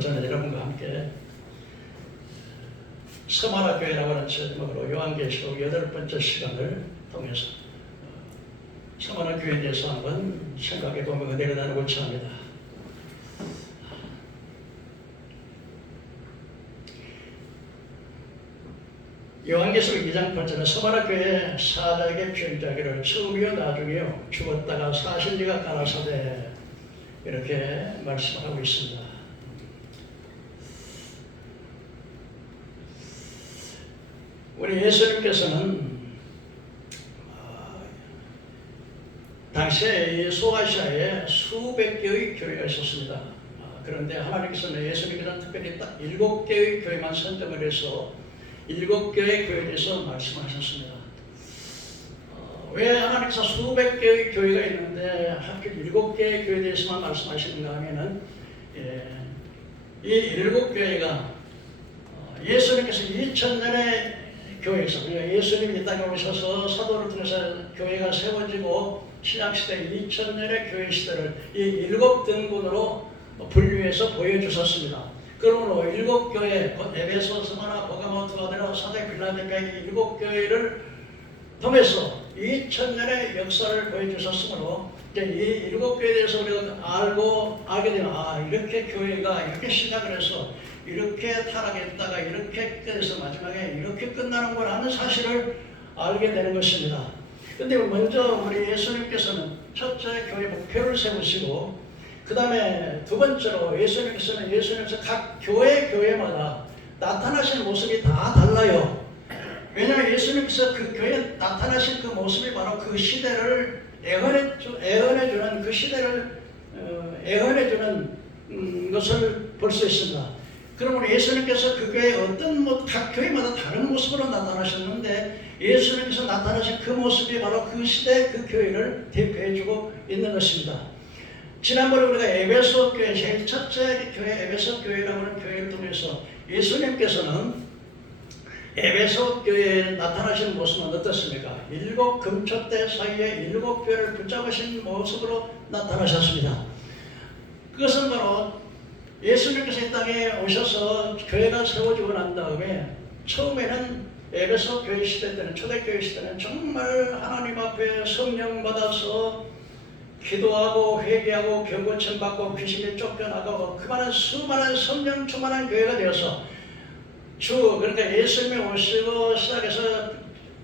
저는 여러분과 함께 서마나 교회라고 하는 제목으로 요한계시록 8번째 시간을 통해서 서마나 교회에 대해서 한번 생각해 보면 은혜를 나누고자 합니다. 요한계시록 2장 8절에 서마나 교회 사자에게 편지하기를 처음이요 나중이요 죽었다가 사신 이가 가라사대 이렇게 말씀하고 있습니다. 우리 예수님께서는 당시에 소아시아에 수백 개의 교회가 있었습니다. 그런데 하나님께서는 예수님께서는 특별히 딱 7개의 교회만 선정을 해서 7개의 교회에 대해서 말씀하셨습니다. 왜 하나님께서 수백 개의 교회가 있는데 하필 7개의 교회에 대해서만 말씀하시는가 하면은 이 7교회가 예수님께서 2000년의 교회에서 그러니까 예수님이 이 땅에 오셔서 사도를 통해서 교회가 세워지고 신약시대 2000년의 교회 시대를 이 7등분으로 분류해서 보여주셨습니다. 그러므로 7교회, 에베소, 스마나, 버가모, 두아데라, 사대, 빌라델피아 이 7교회를 통해서 2000년의 역사를 보여주셨으므로 이제 이 7교회에 대해서 우리가 알게 되면 이렇게 교회가 이렇게 시작을 해서 이렇게 타락했다가 이렇게 끝에서 마지막에 이렇게 끝나는구나 하는 사실을 알게 되는 것입니다. 그런데 먼저 우리 예수님께서는 첫째 교회 목표를 세우시고 그 다음에 두 번째로 예수님께서 각 교회마다 나타나신 모습이 다 달라요. 왜냐하면 예수님께서 그 교회에 나타나신 그 모습이 바로 그 시대를 애언해주는 그 시대를 애언해주는 것을 볼 수 있습니다. 그러므로 예수님께서 그 교회에 각 교회마다 다른 모습으로 나타나셨는데 예수님께서 나타나신 그 모습이 바로 그 시대 그 교회를 대표해주고 있는 것입니다. 지난번에 우리가 에베소 교회, 제일 첫째 교회 에베소 교회라고 하는 교회를 통해서 예수님께서는 에베소 교회에 나타나신 모습은 어떻습니까? 7 금초대 사이에 7교회를 붙잡으신 모습으로 나타나셨습니다. 그것은 바로 예수님께서 이 땅에 오셔서 교회가 세워지고 난 다음에 처음에는 에베소 교회 시대 때는 초대교회 시대는 정말 하나님 앞에 성령 받아서 기도하고 회개하고 경고침 받고 귀신이 쫓겨나가고 그만한 수많은 성령 충만한 교회가 되어서 그러니까 예수님이 오시고 시작해서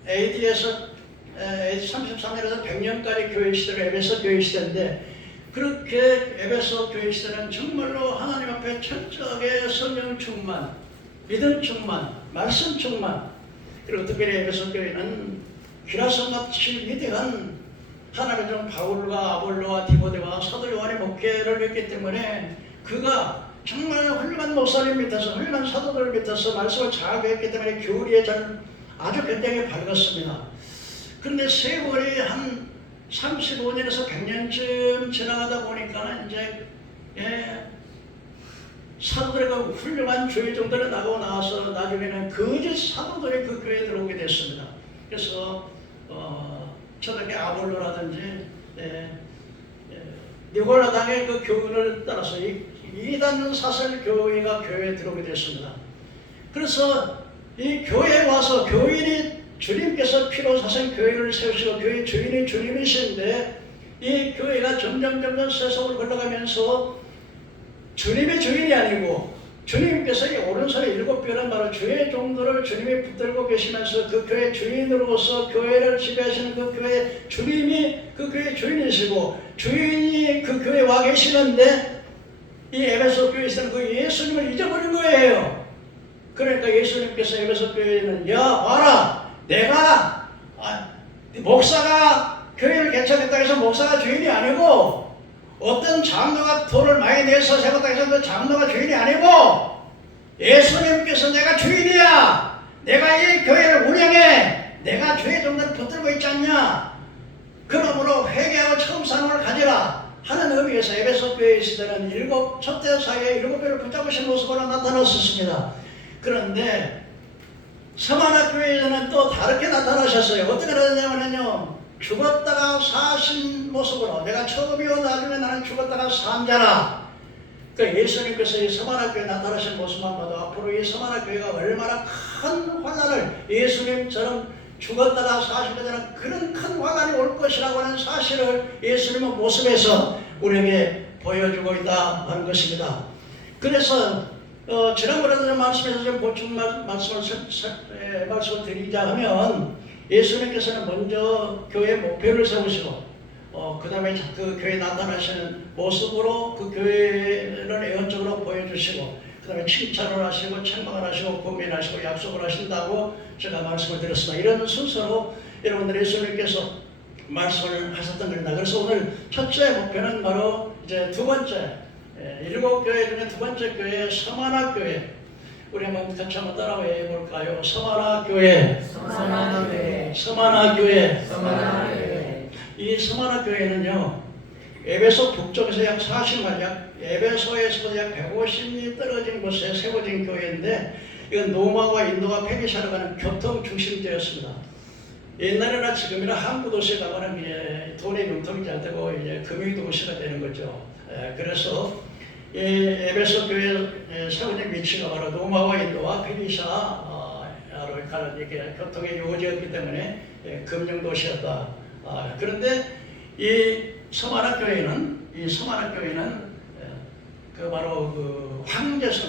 AD에서 AD 33년에서 100년까지 교회 시대가 에베소 교회 시대인데 그렇게 에베소 교회 시대는 정말로 하나님 앞에 철저하게 성령 충만, 믿음 충만, 말씀 충만 그리고 특별히 에베소 교회는 기라성같이 위대한 하나님의 종 바울과 아볼로와 디모데와 사도 요한의 목회를 했기 때문에 그가 정말 훌륭한 목사님 밑에서 훌륭한 사도들 밑에서 말씀을 잘 배웠기 때문에 교리에 아주 굉장히 밝았습니다. 그런데 세월이 한 35년에서 100년쯤 지나가다 보니까 이제 사도들의 그 훌륭한 교회 정도로 나와서 나중에는 거짓 사도들이 그 교회에 들어오게 됐습니다. 그래서 초대교회 아볼로라든지 니골라당의 그 교훈을 따라서 이단 사설 교회가 교회에 들어오게 됐습니다. 그래서 이 교회에 와서 교인이 주님께서 피로 사신 교회를 세우시고 교회의 주인이 주님이신데 이 교회가 점점 세상을 걸러가면서 주님의 주인이 아니고 주님께서 이 오른손에 7뼈는 바로 주의 종들을 주님이 붙들고 계시면서 그 교회의 주인으로서 교회를 지배하시는 그 교회의 주님이 그 교회의 주인이시고 주인이 그 교회에 와 계시는데 이 에베소 교회에서는 그 예수님을 잊어버린 거예요. 그러니까 예수님께서 에베소 교회에는 야 와라 내가 목사가 교회를 개척했다 해서 목사가 주인이 아니고 어떤 장로가 돈을 많이 내서 세웠다 해서 그 장로가 주인이 아니고 예수님께서 내가 주인이야. 내가 이 교회를 운영해. 내가 주의 종들을 붙들고 있지 않냐. 그러므로 회개하고 처음 사랑을 가지라 하는 의미에서 에베소 교회 시대는 첫대 사이에 7교회를 붙잡으신 모습으로 나타났었습니다. 그런데 서마나 교회에서는 또 다르게 나타나셨어요. 어떻게 나타나냐면요 죽었다가 사신 모습으로 내가 처음이요 나중에 나는 죽었다가 산 자라 그 예수님께서 이 서마나 교회에 나타나신 모습만 봐도 앞으로 이 서마나 교회가 얼마나 큰 환난을, 예수님처럼 죽었다가 사시게 되는 그런 큰 환난이 올 것이라고 하는 사실을 예수님의 모습에서 우리에게 보여주고 있다 하는 것입니다. 그래서 지난번에도 말씀에서 좀 보충 말씀을 드리자 하면, 예수님께서는 먼저 교회의 목표를 세우시고 그 다음에 그 교회에 나타나시는 모습으로 그 교회를 애언적으로 보여주시고, 그 다음에 칭찬을 하시고 책망을 하시고 고민하시고 약속을 하신다고 제가 말씀을 드렸습니다. 이런 순서로 여러분들 예수님께서 말씀을 하셨던 겁니다. 그래서 오늘 첫째 목표는 바로 이제 두 번째, 일곱 교회 중에 두 번째 교회, 서마나 교회. 우리 한번 같이 한번 따라해 볼까요? 서마나 교회, 서마나 교회, 서마나 교회, 서마나 교회. 이 서마나 교회는요, 에베소 북쪽에서 약 40만, 에베소에서 약 150리 떨어진 곳에 세워진 교회인데, 이건 로마와 인도가 페르시아로 가는 교통 중심지였습니다. 옛날이나 지금이나 항구 도시에 가면은 돈의 융통이 잘 되고 이제 금융 도시가 되는 거죠. 그래서 에베소 교회에 세워진 위치가 바로 로마와 인도와 페르시아로 가는 이렇게 교통의 요지였기 때문에 금융 도시였다. 그런데 이 서마나 교회는 그 바로 그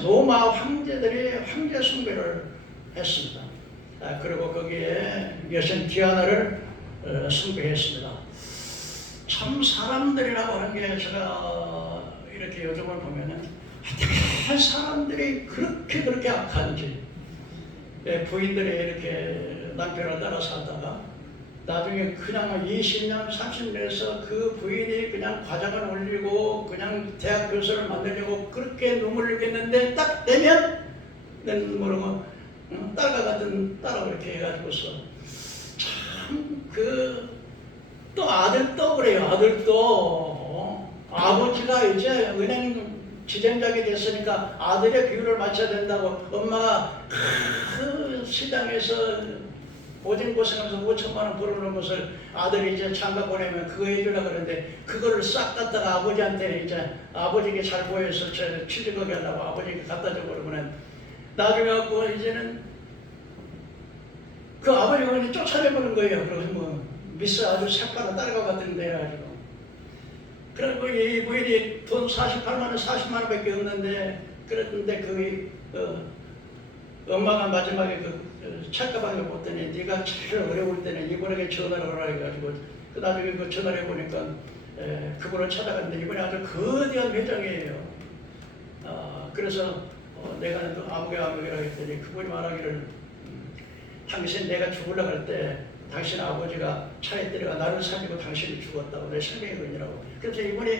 로마 황제들이 황제 숭배를 했습니다. 그리고 거기에 여신 디아나를 숭배했습니다. 참 사람들이라고 하는 게, 제가 이렇게 요즘을 보면은 어떻게 사람들이 그렇게 악한지, 부인들이 이렇게 남편을 따라 살다가 나중에 그냥 20년, 30년에서 그 부인이 그냥 과장을 올리고 그냥 대학 교수를 만들려고 그렇게 눈물을 흘렸는데, 딱 되면 모르고 딸과 같은 딸하고 이렇게 해가지고서 참 또 아들도 그래요. 아들도 아버지가 이제 은행 지점장이 됐으니까 아들의 비율을 맞춰야 된다고 엄마가 그 시장에서 오진 고생하면서 5천만 원 벌어놓은 것을 아들이 이제 장가 보내면 그거 해주려고 그러는데, 그거를 싹 갖다가 아버지한테 이제 아버지에게 잘 보여서 취직하게 하려고 아버지에게 갖다 줘버리면, 나중에 갖고 이제는 그 아버지가 그냥 쫓아내보는 거예요. 그래서 뭐 미스 아주 색깔은 딸과 같은데 해가지고, 그리고 이 부인이 돈 48만 원, 40만 원밖에 없는데, 그랬는데 그 엄마가 마지막에 그 책가방을 봤더니, 네가 제일 어려울 때는 이분에게 전화를 하라 해가지고, 그 나중에 그 전화를 해보니까 그분을 찾아갔는데 이분이 아주 거대한 회장이에요. 그래서 내가 아무개라고 했더니 그분이 말하기를, 당신 내가 죽으려고 할 때 당신 아버지가 차에 때려가 나를 살리고 당신이 죽었다고, 내 생명의 근이라고. 그래서 이분이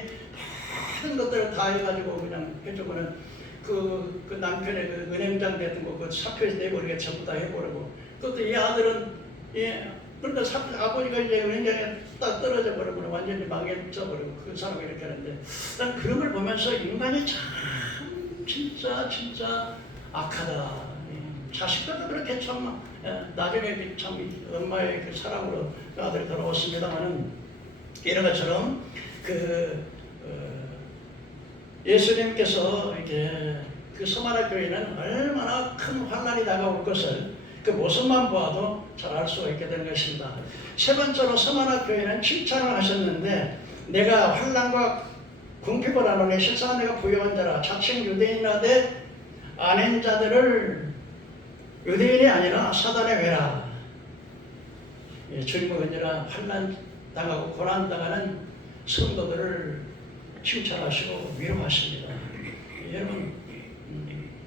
모든 것들을 다 해가지고 그냥 해주고는 그 남편의 그 은행장 됐던 거 그 사표에서 내버리게 전부 다 해버리고, 그것도 이 아들은 그러니까 아버지가 이제 은행장에 딱 떨어져 버리고 완전히 망해져 버리고 그 사람이 이렇게 하는데, 난 그런 걸 보면서 인간이 참 진짜 악하다. 자식들도 그렇게 참 나중에 참 엄마의 그 사랑으로 그 아들이 돌아왔습니다만은, 이런 것처럼 예수님께서 이렇게 그 서마나 교회는 얼마나 큰 환난이 다가올 것을 그 모습만 보아도 잘 알 수가 있게 되는 것입니다. 세 번째로 서마나 교회는 칭찬을 하셨는데, 내가 환난과 궁핍을 하노니 실상 내가 부유한 자라, 자칭 유대인이라되 아닌 자들을 유대인이 아니라 사단의 외라. 주님의 은혜라 환난 당하고 고난 당하는 성도들을 칭찬하시고 위로하십니다. 여러분,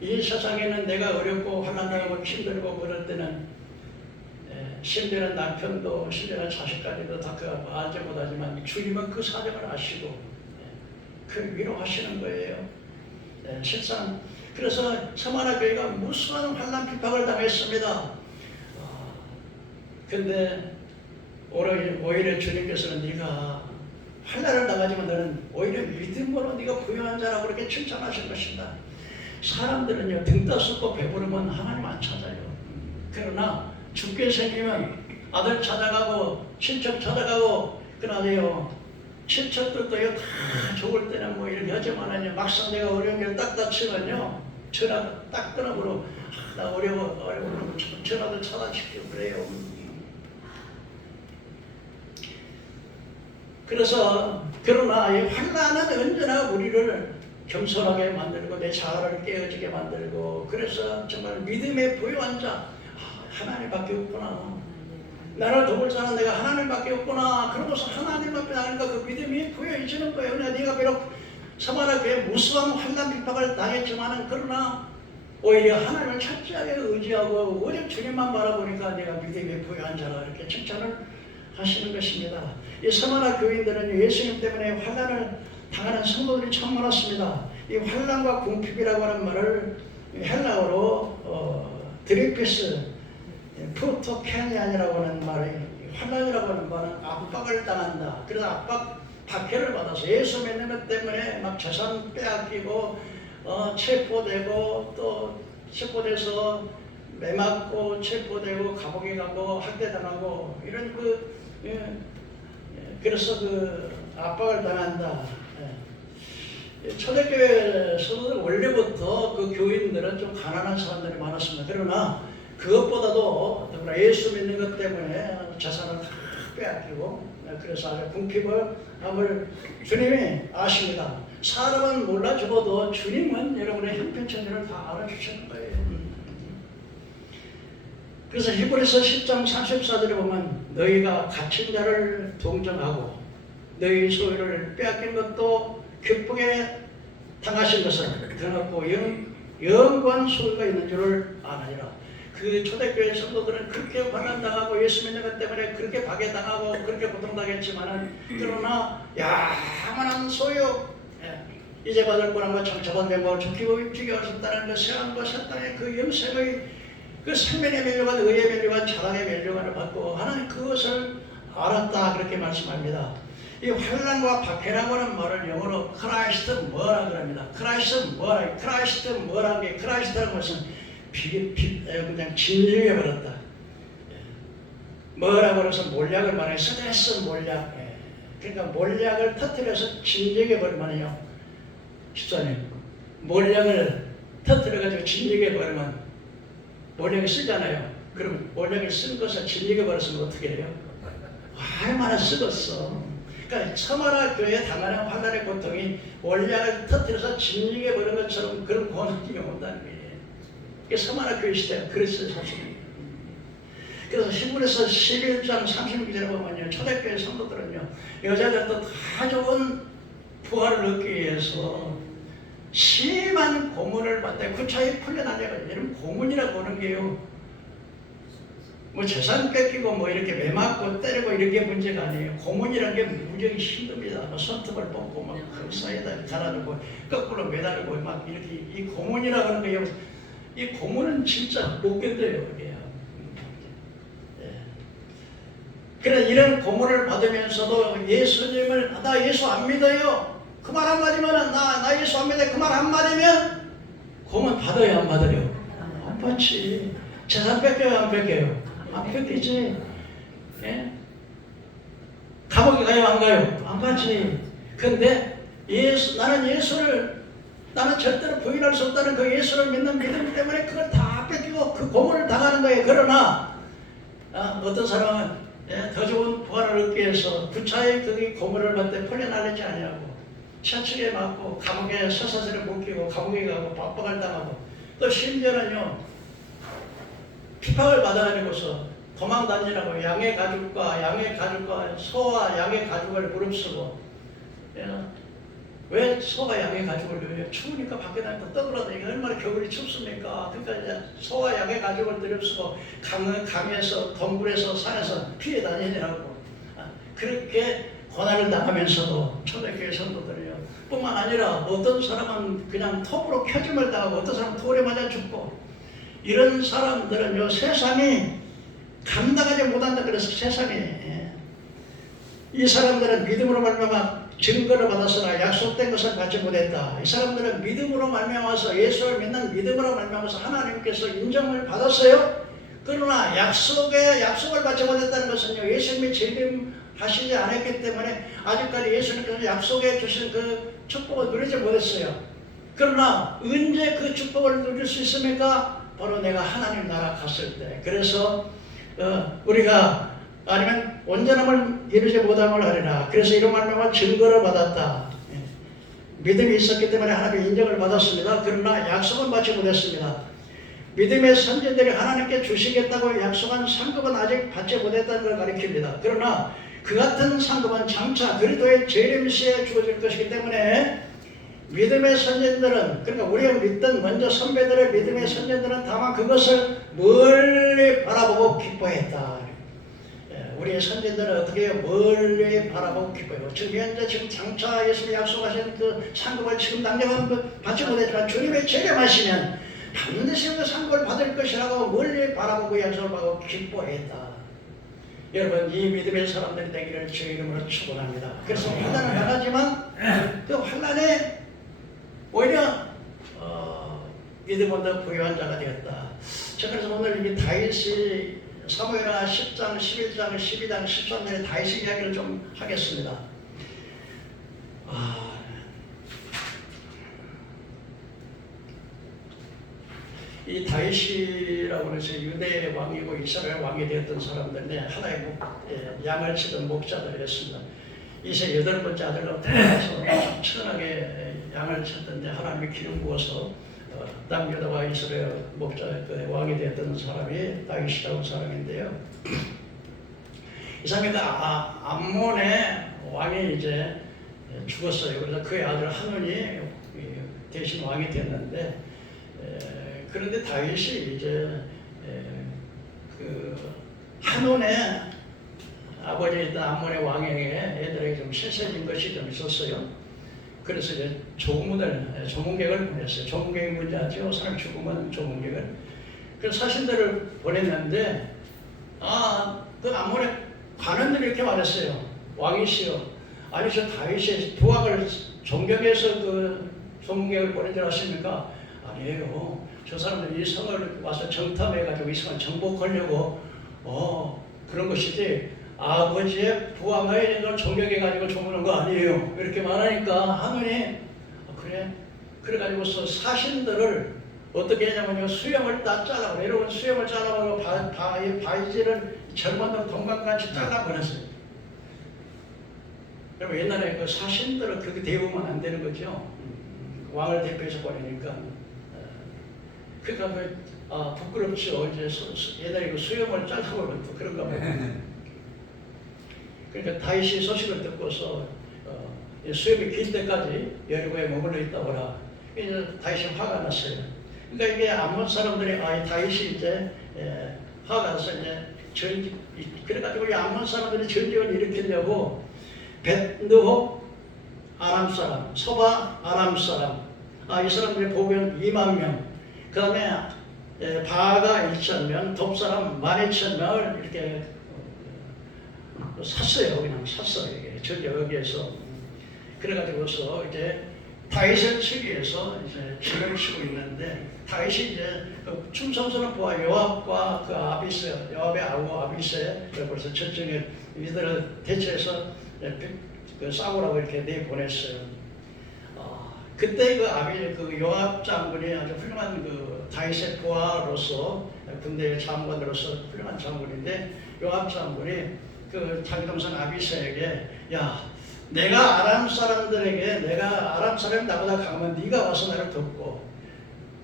이 세상에는 내가 어렵고 환난 당하고 힘들고 그럴 때는 심지어는 남편도 심지어는 자식까지도 다 그 알지 못하지만 주님은 그 사정을 아시고 그 위로하시는 거예요. 실상 그래서 서마나 교회가 무수한 환난 핍박을 당했습니다. 근데 오히려 주님께서는 네가 환난을 당하지만 너는 오히려 믿음으로 네가 부유한 자라고 그렇게 칭찬하신 것입니다. 사람들은요, 등 떠쓰고 배부르면 하나님 안 찾아요. 그러나 죽게 생기면 아들 찾아가고 친척 찾아가고, 그러나요 친척들도요 다 좋을 때는 뭐 이렇게 하지만은요 막상 내가 어려운 게 딱 닥치면요 전화 딱 끊어버려. 나 어려워 그러면 전화도 차단시키고 그래요. 그래서 그러나 이 환난은 언제나 우리를 겸손하게 만들고 내 자아를 깨어지게 만들고 그래서 정말 믿음의 부유한 자 하나님밖에 없구나. 나를 도울 자는 내가 하나님밖에 없구나. 그러고서 하나님 앞에 나가니까 그 믿음이 부여해지는 거예요. 네가 비록 사마리아 교회에 무수한 환난 핍박을 당했지만은 그러나 오히려 하나님을 철저하게 의지하고 오직 주님만 바라보니까 내가 믿음의 부여한 자라 이렇게 칭찬을 하시는 것입니다. 이 사마리아 교인들은 예수님 때문에 환난을 당하는 성도들이 참 많았습니다. 이 환난과 궁핍이라고 하는 말을 헬라어로 드리피스 프로토케니안이라고 하는 말이 환난이라고 하는 말은 압박을 당한다. 그래서 압박 박해를 받아서 예수 믿는 것 때문에 막 재산 빼앗기고 체포되고 또 체포돼서 매맞고 체포되고 감옥에 가고 학대당하고 이런 그래서 그 압박을 당한다. 초대교회 성도들 원래부터 그 교인들은 좀 가난한 사람들이 많았습니다. 그러나 그것보다도 더구나 예수 믿는 것 때문에 재산을 다 빼앗기고 그래서 아주 궁핍을 주님이 아십니다. 사람은 몰라 죽어도 주님은 여러분의 형편천지를 다 알아주시는 거예요. 그래서 히브리서 10장 34절에 보면 너희가 갇힌 자를 동정하고 너희 소유를 빼앗긴 것도 기쁘게 당하신 것을 드러났고 영원한 소유가 있는 줄을 아느니라. 그 초대교회 성도들은 그렇게 환난당하고 예수 믿는 것 때문에 그렇게 박해당하고 그렇게 고통당했지만은 그러나 영원한 소유 이제 받을 거라고 정착한 명목을 좋기고 입지게 하셨다는 그 세상과 사탄의 그 영생의 그 생명의 멸류관, 의의 멸류관, 자랑의 멸류관을 받고 하나님 그것을 알았다 그렇게 말씀합니다. 이 환난과 박해라고 하는 말을 영어로 크라이스트 뭐라 그럽니다. 크라이스트 뭐라는 게 크라이스트라는 것은 그냥 진정해버렸다. 뭐라고 해서 몰약을 말해 스트레스 몰약. 그러니까 몰약을 터뜨려서 진정해버리면요. 집사님 몰약을 터뜨려가지고 진정해버리면 몰약을 쓰잖아요. 그럼 몰약을 쓴 것을 진정해버렸으면 어떻게 해요? 얼마나 쓰겠어. 그러니까 사마리아 교회에 당하는 환난의 고통이 몰약을 터뜨려서 진정해버린 것처럼 그런 고통이 온다는 거예요. 사마리아 교회 시대가 그랬어요, 사실. 그래서 히브리서 11장 36절에 보면요, 초대교회 성도들은요, 여자들도 다 좋은 부활을 얻기 위해서 심한 고문을 받되 구차히 풀려나려고. 여러분, 고문이라고 하는 게요, 뭐 재산 뺏기고 뭐 이렇게 매맞고 때리고 이렇게 문제가 아니에요. 고문이라는 게 무지하게 힘듭니다. 뭐 손톱을 뽑고 막 그 사이에다 갈아주고 거꾸로 매달고 막 이렇게 이 고문이라고 하는 게요. 이 고문은 진짜 못 견뎌요, 이게. 그래 이런 고문을 받으면서도 예수님을 나 예수 안 믿어요. 그 말 한마디면 나 예수 안 믿어요. 그 말 한마디면 고문 받아요, 안 받아요? 안 받지. 재산 뺏겨요, 안 뺏겨요? 안 뺏기지. 예? 감옥에 가요, 안 가요? 안 가지. 근데 나는 절대로 부인할 수 없다는 그 예수를 믿는 믿음 때문에 그걸 다 뺏기고 그 고문을 당하는 거예요. 그러나 어떤 사람은 더 좋은 부활을 얻기 위해서 구차히 그 고문을 받되 풀려나르지 아니하고 차축에 맞고 감옥에 서사슬에 묶이고 감옥에 가고 압박을 당하고 또 심지어는요 핍박을 받아가지고서 도망다니라고 양의 가죽과 소와 양의 가죽을 무릅쓰고 왜 소가 양의 가죽을 들여요? 추우니까 밖에 나가서 떠돌아다니까 얼마나 겨울이 춥습니까? 그러니까 이제 소와 양의 가죽을 들여쓰고 강에서 동굴에서 산에서 피해 다니느라고 그렇게 고난을 당하면서도 초대교회 성도들이요 뿐만 아니라 어떤 사람은 그냥 톱으로 표즘을 당하고 어떤 사람은 돌에 맞아 죽고 이런 사람들은요 세상이 감당하지 못한다. 그래서 세상에 이 사람들은 믿음으로 말미암아 증거를 받았으나 약속된 것을 받지 못했다. 이 사람들은 믿음으로 말미암아서 예수를 믿는 믿음으로 말미암아서 하나님께서 인정을 받았어요. 그러나 약속을 받지 못했다는 것은요 예수님이 하시지 않았기 때문에 아직까지 예수님께서 약속해 주신 그 축복을 누리지 못했어요. 그러나 언제 그 축복을 누릴 수 있습니까? 바로 내가 하나님 나라 갔을 때. 그래서 우리가 아니면 온전함을 이루지 못함을 하리라. 그래서 이런 말씀과 증거를 받았다. 믿음이 있었기 때문에 하나님의 인정을 받았습니다. 그러나 약속은 받지 못했습니다. 믿음의 선지자들이 하나님께 주시겠다고 약속한 상급은 아직 받지 못했다는 걸 가리킵니다. 그러나 그 같은 상급은 장차 그리스도의 재림시에 주어질 것이기 때문에 믿음의 선지자들은, 그러니까 우리가 믿던 먼저 선배들의 믿음의 선지자들은 다만 그것을 멀리 바라보고 기뻐했다. 우리의 선지자들은 어떻게 해요? 멀리 바라보고 기뻐해요. 지금 현재 지금 장차 예수님이 약속하신 그 상급을 지금 당장은 받지 못했지만 주님의 재림하시면 반드시 그 상급을 받을 것이라고 멀리 바라보고 약속을 받고 기뻐했다. 여러분, 이 믿음의 사람들이 되기를 주의 이름으로 축원합니다. 그래서 환난을 당하지만 그 환난에 오히려 믿음은 더 부유한 자가 되었다. 자, 그래서 오늘 이 다윗이 사무엘하 10장, 11장, 12장, 13장의 다윗 이야기를 좀 하겠습니다. 이 다윗이라고 해서 유대 왕이고 이스라엘 왕이 되었던 사람들인데 하나의 양을 치던 목자들이었습니다. 이세 8번째 아들로 태어나서 천하게 양을 쳤던데 하나님이 기름 부어서 땅 유다와 이스라엘 목자 왕이 되었던 사람이 다윗이라는 사람인데요. 이 사람이 암몬의 왕이 이제 죽었어요. 그래서 그의 아들 하논이 대신 왕이 됐는데, 그런데 다윗이 이제 그 하논의 아버지였던 암몬의 왕에게 애들에게 좀 세세진 것이 좀 있었어요. 그래서 이제 조문객을 보냈어요. 조문객이 뭔지 아죠? 사람 죽으면 조문객을. 그래서 사신들을 보냈는데, 그 암몬의 관원들이 이렇게 말했어요. 왕이시여, 아니 저 다윗의 부하를 존경해서 그 조문객을 보낸 줄 아십니까? 아니에요. 저 사람들 이 성을 와서 정탐해가지고 이 성을 정복하려고 그런 것이지 아버지의 부하가 이걸 존경해가지고 조문한 거 아니에요. 이렇게 말하니까 하느니 그래? 그래가지고서 사신들을 어떻게 했냐면요, 수염을 다 잘라버려. 여러분, 수염을 잘라버리고 바위질을 절반도 동방같이 잘라버렸어요. 여러분, 옛날에 그 사신들은 그렇게 대우면 안 되는 거죠. 왕을 대표해서 보내니까. 그러니까 부끄럽죠. 이제 옛날에 그 수염을 잘라버리고 그런가 봐요. 그러니까 다윗이 소식을 듣고서 수염이 길 때까지 여리고에 머물러 있다거나, 이제 다윗이 화가 났어요. 그러니까 이게 암몬 사람들이 다윗이 이제 화가 나서 이제 그래가지고 이 암몬 사람들이 전쟁을 일으키려고 벳느홉 아람 사람, 소바 아람 사람, 이 사람들의 보병 2만 명, 그 다음에 바가 2,000명, 돕사람 12,000명을 이렇게 샀어요. 그냥 샀어요. 이게 전혀 여기에서. 그래가지고서 이제 다윗을 치기 위해서 이제 진을 치고 있는데, 다윗이 이제 그 충성스러운 부하 요압과 그 아비세, 요압의 아우 아비세, 벌써 전쟁에 이들을 대체해서 그 싸우라고 이렇게 내보냈어요. 그때 그 요압 장군이 아주 훌륭한 그 다윗의 부하로서 군대의 장관으로서 훌륭한 장군인데, 요압 장군이 그 자기 동생 아비새에게, 야, 내가 아람 사람이 나보다 강하면 네가 와서 나를 돕고,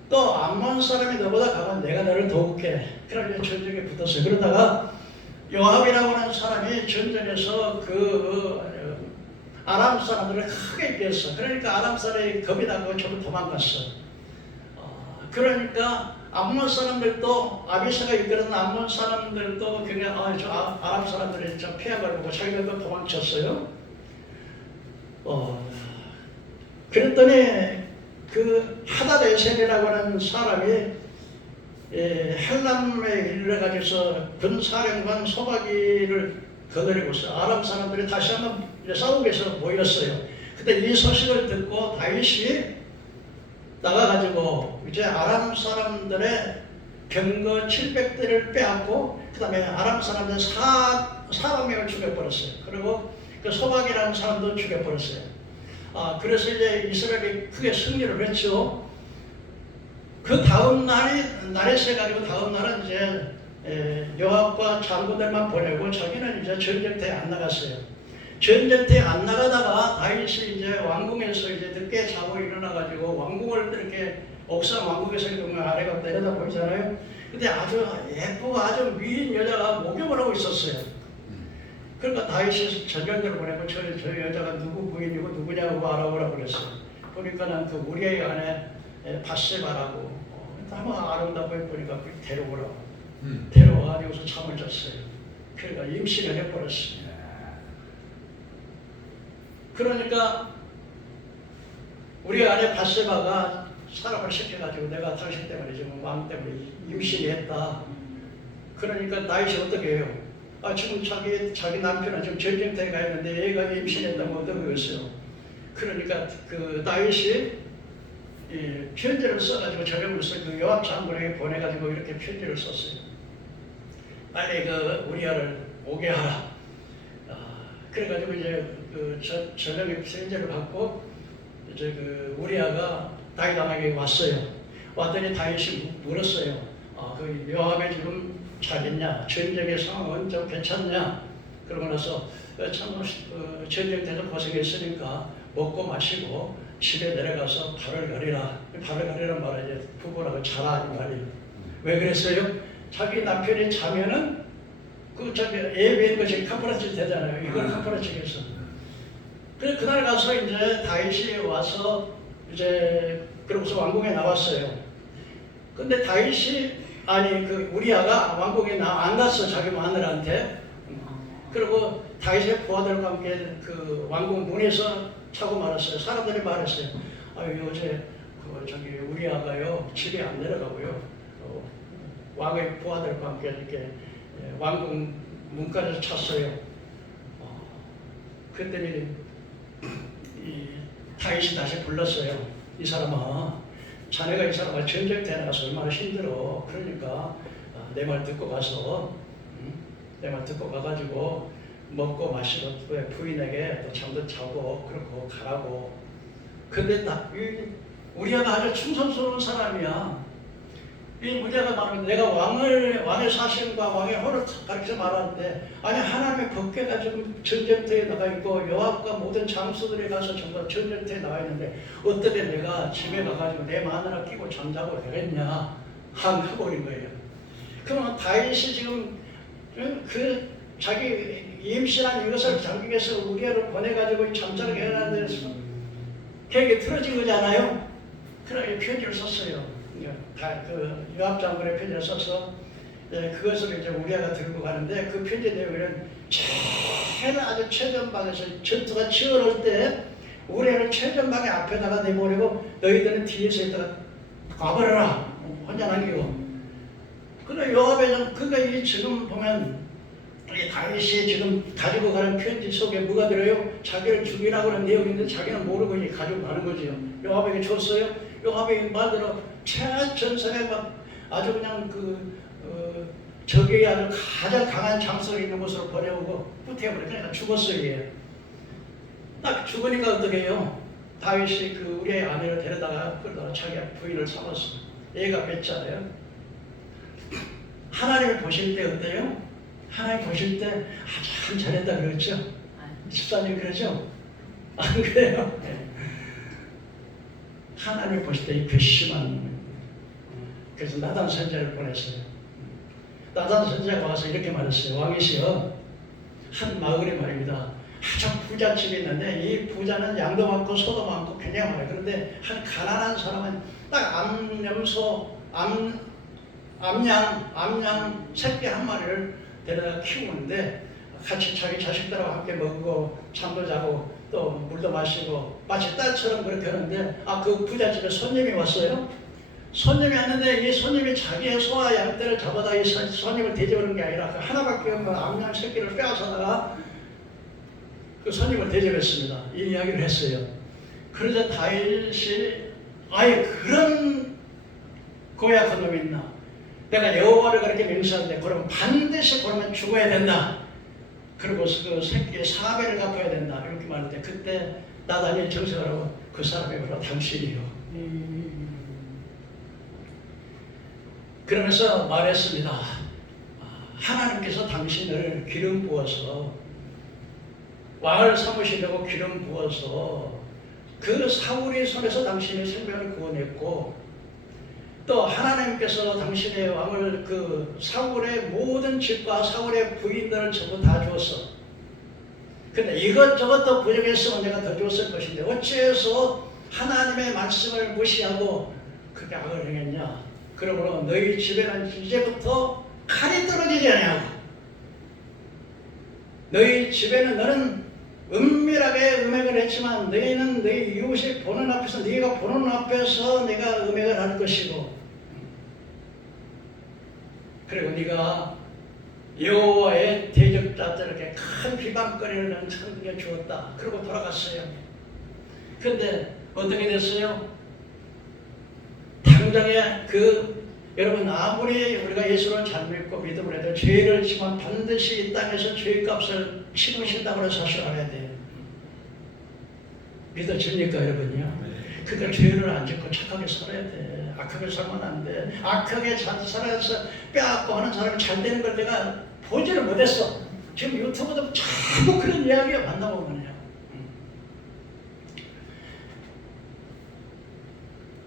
또 암몬 사람이 너보다 강하면 내가 너를 도울게. 그러니까 전쟁에 붙었어요. 그러다가 요압이라고 하는 사람이 전쟁에서 아람 사람들을 크게 이겼어. 그러니까 아람 사람이 겁이 나고 저로 도망갔어. 그러니까 암몬 사람들도, 아비새가 이끄는 암몬 사람들도 그냥 저 아람 사람들이 좀 피한 걸 보고 자기들도 도망쳤어요. 그랬더니 그 하다레셀이라고 하는 사람이 헬람에 이르러가지고서 군사령관 소박이를 거느리고서 아람 사람들이 다시 한번 싸우기 위해서 모였어요. 근데 이 소식을 듣고 다윗이 나가가지고 이제 아람 사람들의 병거 700대를 빼앗고 그 다음에 아람 사람들 4만 명을 죽여버렸어요. 그리고 그 소박이라는 사람도 죽여버렸어요. 그래서 이제 이스라엘이 크게 승리를 했죠. 그 다음 날에 세가지고 다음 날은 이제 요압과 장군들만 보내고 자기는 이제 전쟁터에 안 나갔어요. 전쟁터에 안 나가다가 다윗이 이제 왕궁에서 이제 늦게 자고 일어나가지고 왕궁을 이렇게 옥상 왕궁에서 이렇게 아래가 내려다 보이잖아요. 근데 아주 예쁘고 아주 미인 여자가 목욕을 하고 있었어요. 그러니까 다윗이 전령들을 보내고 저 여자가 누구 부인이고 누구냐고 알아보라고 그랬어요. 보니까는 그 우리의 아내 바세바라고 한번 아름답고 예쁘니까 데려오라고 데려와가지고서 잠을 잤어요. 그러니까 임신을 해버렸어요. 그러니까 우리 아내 바세바가 사람을 시켜가지고 내가 당신 때문에 지금 왕 때문에 임신이 했다. 그러니까 다윗이 어떻게 해요? 지금 자기 남편은 지금 전쟁터에 가 있는데 얘가 임신했다면 어떻게 하겠어요? 그러니까 그 다윗이 편지를 써가지고 전령을 그 요압 장군에게 보내가지고 이렇게 편지를 썼어요. 빨리 그 우리아를 오게 하라. 그래가지고 이제 그 전령의 편지를 받고 이제 그 우리아가 다윗 왕에게 왔어요. 왔더니 다윗이 물었어요. 그 요압이 지금 잘 있냐? 전쟁의 상황은 좀 괜찮냐? 그러고 나서 참 전쟁때도 고생했으니까 먹고 마시고 집에 내려가서 발을 가리라. 발을 가리란 말은 이제 부부라고 자라 이 말이에요. 왜 그랬어요? 자기 남편이 자면은 예비인 것이 카프라치 되잖아요. 이걸 카프라치겠어. 그래서 그날 가서 이제 다윗이 와서 이제 그러고서 왕궁에 나왔어요. 근데 다윗이 그 우리아가 왕궁에 안 갔어. 자기 마누라한테. 그리고 다윗의 부하들과 함께 그 왕궁 문에서 차고 말았어요. 사람들이 말했어요. 어제 우리아가요 집에 안 내려가고요. 왕의 부하들과 함께 이렇게 왕궁 문까지 찼어요. 그랬더니 다윗이 다시 불렀어요. 이 사람아, 자네가 이 사람아 전쟁터에 나가서 얼마나 힘들어. 그러니까 내 말 듣고 가서 내 말 듣고 가가지고 먹고 마시고 부인에게 또 잠도 자고 그렇고 가라고. 근데 우리아가 아주 충성스러운 사람이야. 이 문제가 말하면 내가 왕의 사실과 왕의 호를 가르쳐 말하는데 하나님의 법궤가 지금 전쟁터에 나가 있고 요압과 모든 장수들이 가서 전부 전쟁터에 나와 있는데 어떻게 내가 집에 가가지고 내 마누라 끼고 잠자고 되겠냐 해버린 거예요. 그러면 다윗이 지금 자기 임신한 이것을 장국에서 우리아를 보내가지고 잠자게 해놨는데 걔에게 틀어진 거잖아요. 그러게 편지를 썼어요. 그 요압 장군의 편지를 써서 그것을 이제 우리아가 들고 가는데 그 편지 내용에는 제일 아주 최전방에서 전투가 치열할 때 우리아를 최전방에 앞에다가 내보내고 너희들은 뒤에서 있다가 가버려라 혼자 남기고. 근데 요압의 그러니까 이 지금 보면 이 다윗이 지금 가지고 가는 편지 속에 뭐가 들어요? 자기를 죽이라고 하는 내용인데 자기는 모르고 이제 가지고 가는 거지요. 요압에게 줬어요. 요압이 말대로 최전선에 막 아주 그냥 적이 아주 가장 강한 장소에 있는 곳으로 보내오고 후퇴해버려. 그러니까 죽었어요. 얘. 딱 죽으니까 어떻게 해요? 다윗이 그 우리의 아내를 데려다가 그러다가 자기 부인을 삼았어. 얘가 뺐잖아요. 하나님을 보실 때 어때요? 하나님 보실 때 참 잘했다 그랬죠? 집사님 그러죠? 안 그래요? 하나님을 보실 때 이 괘씸한 그래서 나단 선지자를 보냈어요. 나단 선지자가 와서 이렇게 말했어요. 왕이시여, 한 마을에 말입니다. 아주 부잣집이 있는데 이 부자는 양도 많고 소도 많고 굉장히 많아요. 그런데 한 가난한 사람은 딱 암양 새끼 한 마리를 데려다 키우는데 같이 자기 자식들하고 함께 먹고 잠도 자고 또 물도 마시고 마치 딸처럼 그렇게 하는데 그 부잣집에 손님이 왔어요. 손님이 왔는데 이 손님이 자기의 소와 양떼를 잡아다 이 손님을 대접하는 게 아니라 그 하나밖에 없는 암양 새끼를 빼앗아다가 그 손님을 대접했습니다. 이 이야기를 했어요. 그러자 다윗이 그런 고약한 놈이 있나? 내가 여호와를 그렇게 맹세하는데 그러면 반드시 그러면 죽어야 된다. 그리고 그 새끼의 사배를 갚아야 된다. 이렇게 말할 때 그때 나단이 정색을 하고 그 사람이 바로 당신이요. 그러면서 말했습니다. 하나님께서 당신을 기름 부어서 왕을 삼으시려고 기름 부어서 그 사울의 손에서 당신의 생명을 구원했고 또 하나님께서 당신의 왕을 그 사울의 모든 집과 사울의 부인들을 전부 다 주었어. 근데 이것저것 더 부족했으면 내가 더 줬을 것인데 어찌해서 하나님의 말씀을 무시하고 그렇게 악을 행했냐. 그러므로 너희 집에는 이제부터 칼이 떨어지지 아니하고 너희 집에는 너는 은밀하게 음행을 했지만 너희는 너희 이웃이 보는 앞에서 네가 보는 앞에서 내가 음행을 할 것이고 그리고 네가 여호와의 대적자들에게 큰 비방거리를 참게 주었다. 그러고 돌아갔어요. 그런데 어떻게 됐어요? 당장에 여러분 아무리 우리가 예수를 잘 믿고 믿음을 해도 죄를 지면 반드시 이 땅에서 죄값을 치르신다고 해서 사실 알아야 돼요. 믿어집니까 여러분요? 그러니까 죄를 안 짓고 착하게 살아야 돼. 악하게 살면 안 돼. 악하게 잘 살아서 빼앗고 하는 사람이 잘 되는 걸 내가 보지를 못했어. 지금 유튜브도 자꾸 그런 이야기가 만나보면요.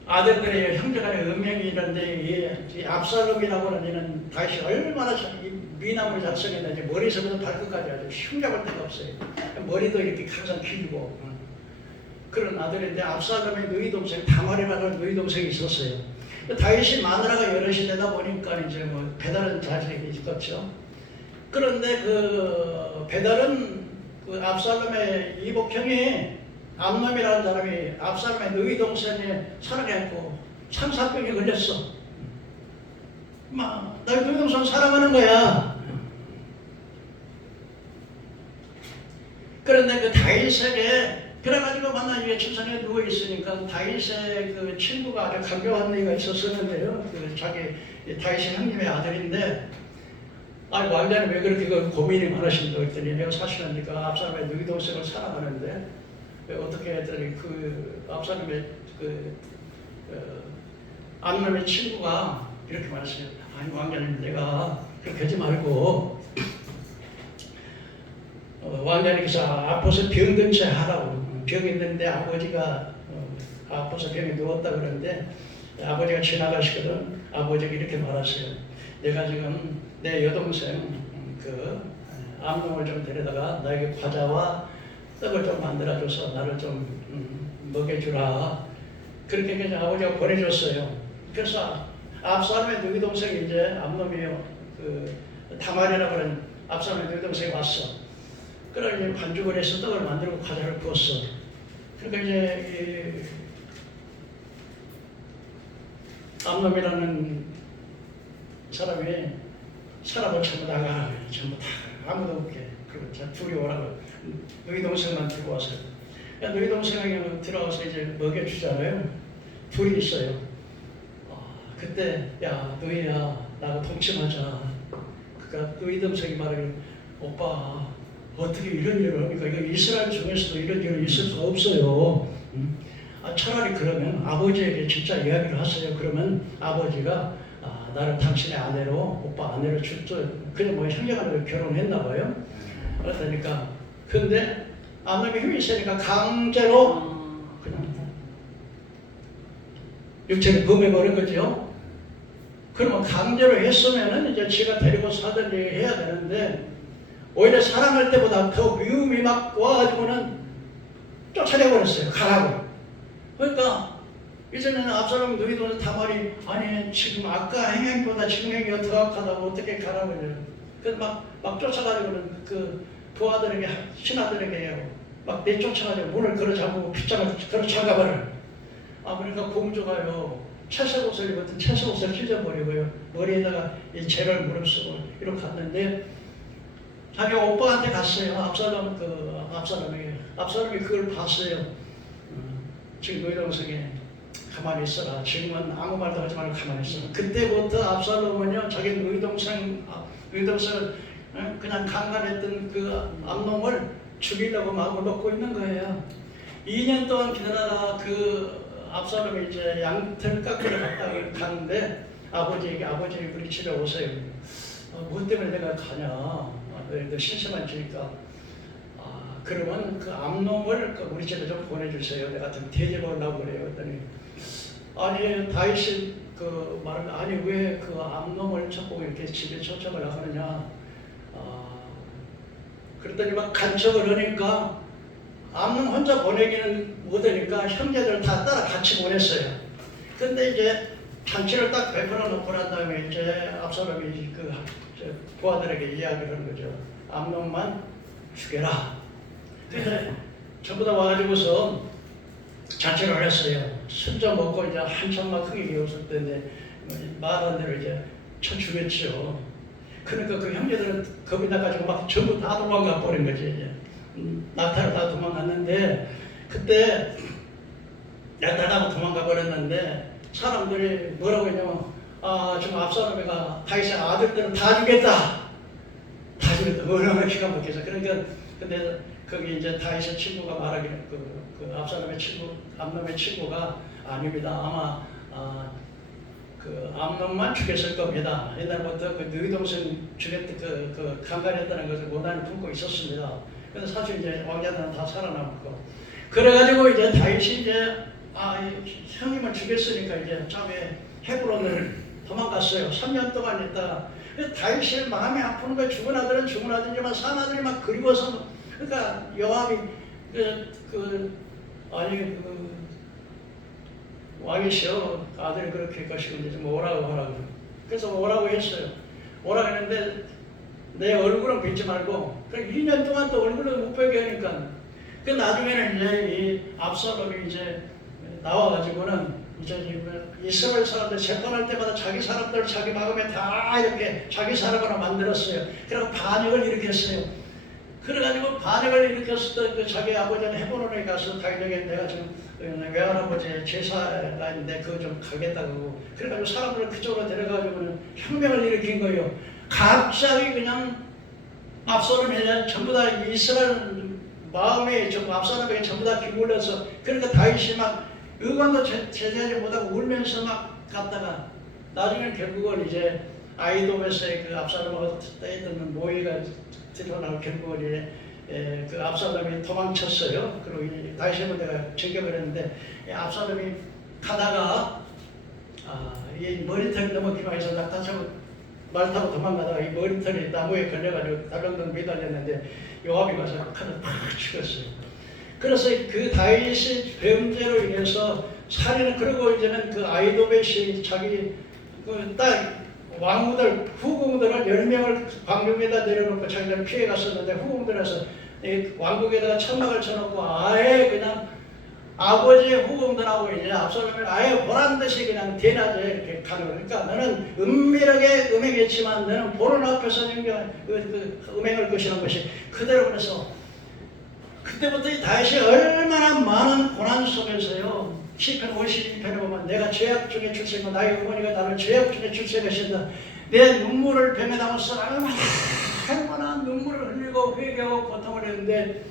아들들의 형제간의 음행이 있는데 이 압살롬이라고 하는 이는 다시 얼마나 미남을 작성했는지 머리서부터 발끝까지 아주 흉잡을 데가 없어요. 머리도 이렇게 항상 길고 그런 아들인데 압살롬의 누이 동생 다말이라는 누이 동생이 있었어요. 다윗이 마누라가 여럿이 되다 보니까 이제 뭐 배달은 자식이 있었죠. 그런데 그 배달은 그 압살롬의 이복형이 암놈이라는 사람이 압살롬의 누이 동생에 사랑했고 상사병에 걸렸어. 막 나 누이 동생 사랑하는 거야. 그런데 그 다윗에게 그래가지고 만나니까 침상에 누워 있으니까 다윗의 그 친구가 아주 가교한 애가 있었었는데요. 그 자기 다윗의 형님의 아들인데, 왕자는 왜 그렇게 고민이 많으신가 했더니 내가 사실은 네가 압살롬의 누이 동생을 사랑하는데 왜 어떻게 했더니 그 압살롬의 암놈의 친구가 이렇게 말했어요. 아니 왕자님 내가 그렇게 하지 말고 왕자님께서 아파서 병든 채 하라고. 병이 있는데 아버지가 아파서 병에 누웠다 그러는데 아버지가 지나가시거든. 아버지가 이렇게 말하세요. 내가 지금 내 여동생 그 암놈을 좀 데려다가 나에게 과자와 떡을 좀 만들어줘서 나를 좀 먹여주라. 그렇게 그냥 아버지가 보내줬어요. 그래서 압살롬의 누이 동생이 이제 암놈이요. 그 다말이라고 하는 압살롬의 누이 동생이 왔어. 그러니 반죽을 해서 떡을 만들고 과자를 구웠어. 그러니까 이제 암놈이라는 사람이 사람을 전부 나가라. 전부 다 아무도 없게. 그리고 둘이 오라고. 너희 동생만 들고 와서. 너희 동생이 들어와서 이제 먹여주잖아요. 둘이 있어요. 그때 야 너희야 나하고 동침하자. 그러니까 너희 동생이 말하기를 오빠 어떻게 이런 일을 합니까? 이거 이스라엘 중에서도 이런 일은 있을 수가 없어요. 차라리 그러면 아버지에게 진짜 이야기를 하세요. 그러면 아버지가 나를 당신의 아내로 오빠 아내로 줄죠. 그냥 뭐 형제간으로 결혼했나 봐요. 그러니까 근데 암놈이 힘이 있으니까 강제로 그냥 육체를 범해버린 거죠. 그러면 강제로 했으면은 이제 지가 데리고 살든지 해야 되는데 오히려 사랑할 때보다 더 미움이 막 와가지고는 쫓아내버렸어요. 가라고. 그러니까 이제는 압살롬 누이 동생 다말이 아니 지금 아까 행위보다 지금 행위가 더 악하다고 어떻게 가라고 해요. 그래서 막 쫓아가지고는 그 부하들에게 신하들에게 막 내쫓아가지고 문을 걸어 잠그고 빗장을 걸어 잠가버려. 그러니까 공주가요 채색 옷을 입었던 채색 옷을 찢어버리고요 머리에다가 이 재를 무릅쓰고 이렇게 갔는데 자기 오빠한테 갔어요. 압살롬이 그걸 봤어요. 지금 너희 동생이 가만히 있어라. 지금은 아무 말도 하지 말고 가만히 있어라. 그때부터 압살롬은요, 자기 의동생을 그냥 강간했던 그 암놈을 죽이려고 마음을 먹고 있는 거예요. 2년 동안 기다려라. 그 압살롬이 이제 양털 깎으러 가는데 아버지에게, 아버지 우리 집에 오세요. 뭐 때문에 내가 가냐? 너희들 심심한지니까. 그러면 그 암놈을 우리 집에 좀 보내주세요. 내가 좀 대접하려고 그래요. 그랬더니 아니 다윗이 그 말을 아니 왜 그 암놈을 자꾸 이렇게 집에 초청을 하느냐? 그랬더니 막 간척을 하니까 암놈 혼자 보내기는 못하니까 형제들 다 따라 같이 보냈어요. 근데 이제 잔치를 딱 베풀어 놓고 난 다음에 이제 압살롬이 그 부하들에게 이야기를 하는 거죠. 암놈만 죽여라. 그래서 전부 다 와가지고서 잔치를 했어요. 술 좀 먹고 이제 한참 막 크게 웃을 때인데 말한 대로 이제 쳐 죽였죠. 그러니까 그 형제들은 겁이 나가지고 막 전부 다 도망가 버린 거지. 이제 낙타를 다 도망갔는데 그때 낙타하고 도망가 버렸는데 사람들이 뭐라고 했냐면 지금 압살롬이가 다윗의 아들들은 다 죽였다. 다 죽였다. 얼마나 기가 막혀서. 그러니까 근데 거기 이제 다윗의 친구가 말하기는 그 압살롬의 친구, 암놈의 친구가 아닙니다. 아마 그 암놈만 죽였을 겁니다. 옛날부터 그 너희 동생 죽였던 그 강간했다는 것을 고난을 품고 있었습니다. 그래서 사실 이제 왕자들은 다 살아남고 그래가지고 이제 다윗이 이제 형님을 죽였으니까 이제 참에 헤브론을 도망갔어요. 3년 동안 있다가 다윗이 마음이 아픈 거예요. 죽은 아들은 죽은 아들이지만 산 아들이 막 그리워서 그러니까 요압이 왕이시여 아들이 그렇게 할 것이고 이제 뭐 오라고 하라고. 그래서 오라고 했어요. 오라고 했는데 내 얼굴은 뵙지 말고 2년 동안 또 얼굴을 못 뵙게 하니까 그 나중에는 이제 이 압살롬이 이제 나와가지고는 이제 이스라엘 사람들 재판할 때마다 자기 사람들을 자기 마음에 다 이렇게 자기 사람으로 만들었어요. 그리고 반역을 일으켰어요. 그래가지고 반역을 일으켰을 때 그 자기 아버지는 헤브론에 가서 다윗에게 내가 지금 외할아버지의 제사가 있는데 그거 좀 가겠다고. 그래가지고 사람들을 그쪽으로 데려가지고는 혁명을 일으킨 거예요. 갑자기 그냥 압살롬이 전부 다 이스라엘 마음에 압살롬에게 전부 다 기울여서 그러니까 다윗이 막 의관도 제대하지 못하고 울면서 막 갔다가 나중에 결국은 이제 아이돔에서의 그 압살롬하고 때있던 모의가 드러나고 결국은 이제 그 압살롬이 도망쳤어요. 그리고 다윗을 내가 전격을 했는데 압살롬이 가다가 이 머리털이 너무 기마해서 낙타처럼 말 타고 도망가다가 이 머리털이 나무에 걸려가지고 달렁달렁 매달렸는데 요압이 가서 칼을 팍 죽였어요. 그래서 그 다윗이 범죄로 인해서 살인을 그러고 이제는 그 아이도벳이 자기 딱 왕후들 후궁들을 10명을 광명에다 내려놓고 자기들 피해 갔었는데 후궁들에서 왕국에다가 천막을 쳐놓고 아예 그냥 아버지의 후궁들하고 이제 압살롬을 아예 보란듯이 그냥 대낮에 이렇게 가는 거니까 너는 은밀하게 음행했지만 너는 보는 앞에서 음행을 것이라는 것이 그대로. 그래서 그때부터 이 다윗이 얼마나 많은 고난 속에서요. 시편 52편에 보면 내가 죄악 중에 출생하고 나의 어머니가 나를 죄악 중에 출생하신다. 내 눈물을 뱀에 담았어. 얼마나 눈물을 흘리고 회개하고 고통을 했는데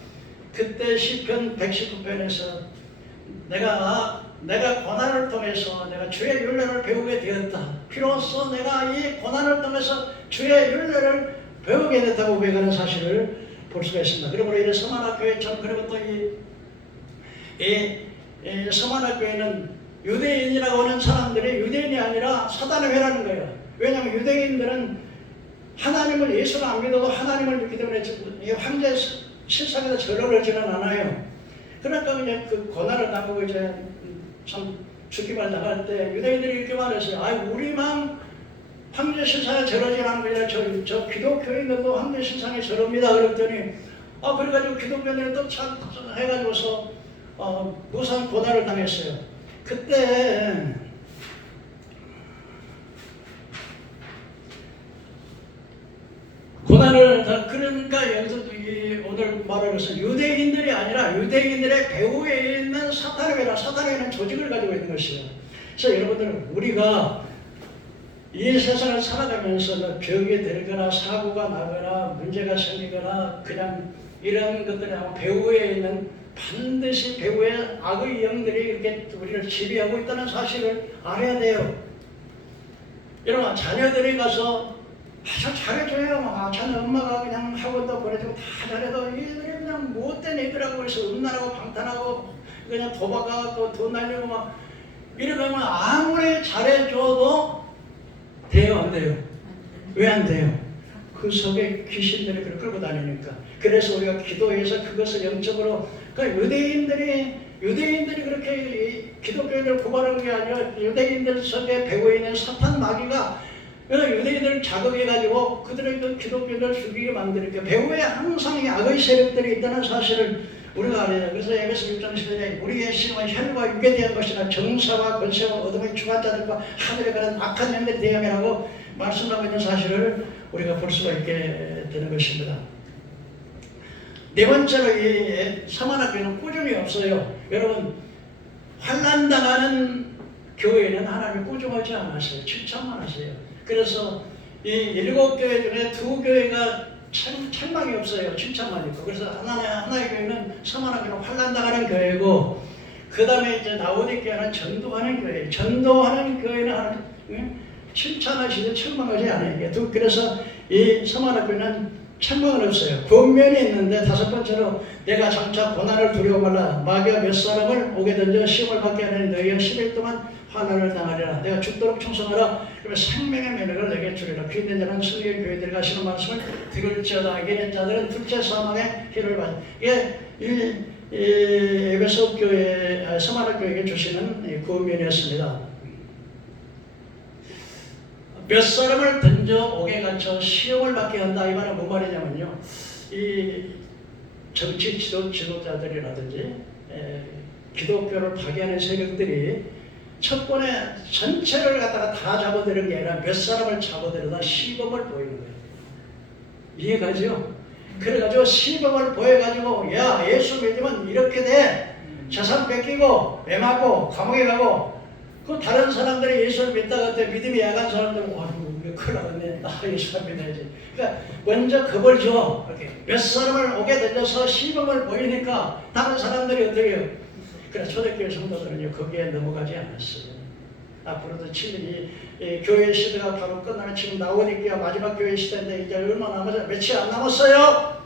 그때 시편 119편에서 내가 고난을 통해서 내가 주의 율례를 배우게 되었다. 비로소 내가 이 고난을 통해서 주의 율례를 배우게 됐다고 고백하는 사실을 볼 수가 있습니다. 그리고 이 서만학교에처럼 그리고 또 이 서만학교에는 유대인이라고 하는 사람들이 유대인이 아니라 사단의 회라는 거예요. 왜냐하면 유대인들은 하나님을 예수를 안 믿어도 하나님을 믿기 때문에 이 황제 실상에서 절을 하지는 않아요. 그러니까 이제 그 고난을 당하고 이제 참 죽기만 나갈 때 유대인들이 이렇게 말했어요. 우리만 황제 신상에 절하지 않는 게 아니라 저 기독교인들도 황제 신상에 절합니다. 그랬더니 그래가지고 기독교인들이 또 참 해가지고서 무상 고난을 당했어요. 그때 고난을 그러니까 여기서 오늘 말하는 것은 유대인들이 아니라 유대인들의 배후에 있는 사탄에게는 조직을 가지고 있는 것이에요. 그래서 여러분들, 우리가 이 세상을 살아가면서 벽에 들거나 사고가 나거나 문제가 생기거나 그냥 이런 것들이 배후에 있는, 반드시 배후에 악의 영들이 이렇게 우리를 지배하고 있다는 사실을 알아야 돼요. 여러분, 자녀들이 가서 아주 잘해줘요. 자녀 엄마가 그냥 학원도 보내주고 다 잘해도 얘들이 그냥 못된 애들하고 해서 음란하고 방탄하고 그냥 도박하고 돈 날리고 막 이러면 아무리 잘해줘도 돼요, 안 돼요? 왜 안 돼요? 그 속에 귀신들이 그걸 끌고 다니니까. 그래서 우리가 기도해서 그것을 영적으로, 그러니까 유대인들이 그렇게 기독교인을 고발하는 게 아니라 유대인들 속에 배후에 있는 사탄 마귀가 유대인들을 자극해가지고 그들의 그 기독교인을 죽이게 만드니까 배후에 항상 이 악의 세력들이 있다는 사실을 우리가 알아야 돼요. 그래서 에베소 6장 10절에 우리의 신은 혈과 육에 대한 것이나 정사와 권세와 어둠의 주관자들과 하늘에 가는 악한 영들에 대함이라고 말씀하고 있는 사실을 우리가 볼 수가 있게 되는 것입니다. 네 번째로 이 사마나교회는 꾸준히 없어요. 여러분, 환난당하는 교회는 하나님이 꾸준하지 않았어요. 칭찬만 하세요. 그래서 이 7교회 중에 2교회가 책망이 없어요. 칭찬만 있고. 그래서 하나의 교회는 사마나교회는 환난당하는 교회고, 그 다음에 이제 라오디게아는 전도하는 교회예요. 전도하는 교회는 하나님 칭찬하시되 책망하지 않아요. 그래서 이 사마나교회는 책망은 없어요. 권면이 있는데, 5번째로 내가 장차 고난을 두려워 말라. 마귀가 몇 사람을 오게 던져 시험을 받게 하는 너희가 10일 동안 환난을 당하리라. 내가 죽도록 충성하라. 그러면 생명의 면역을 내게 주리라. 귀인된 자는 성경 교회들이 가시는 말씀을 들을지어다. 이기는 자들은 둘째 사망의 해를 받으리라. 이게 에베소 교회, 사마나 교회에게 주시는 권면이었습니다. 몇 사람을 던져 옥에 갇혀 시험을 받게 한다. 이 말은 뭔 말이냐면요, 이 정치 지도자들이라든지 기독교를 파괴하는 세력들이 첫 번에 전체를 갖다가 다 잡아들이는 게 아니라 몇 사람을 잡아들여다 시범을 보이는 거예요. 이해가죠? 그래가지고 시범을 보여가지고, 야, 예수 믿으면 이렇게 돼. 재산 뺏기고 매맞고 감옥에 가고. 그 다른 사람들이 예수를 믿다가 믿음이 약한 사람들은 큰일 나겠네. 나 예수를 믿어야지. 그러니까 먼저 겁을 줘. 이렇게 몇 사람을 오게 던져서 시범을 보이니까 다른 사람들이 어떻게 해요? 그래서 초대교회 성도들은요, 거기에 넘어가지 않았어요. 앞으로도 지금 이 교회 시대가 바로 끝나는, 지금 라오디게아 마지막 교회 시대인데 이제 얼마 남았어요? 며칠 안 남았어요.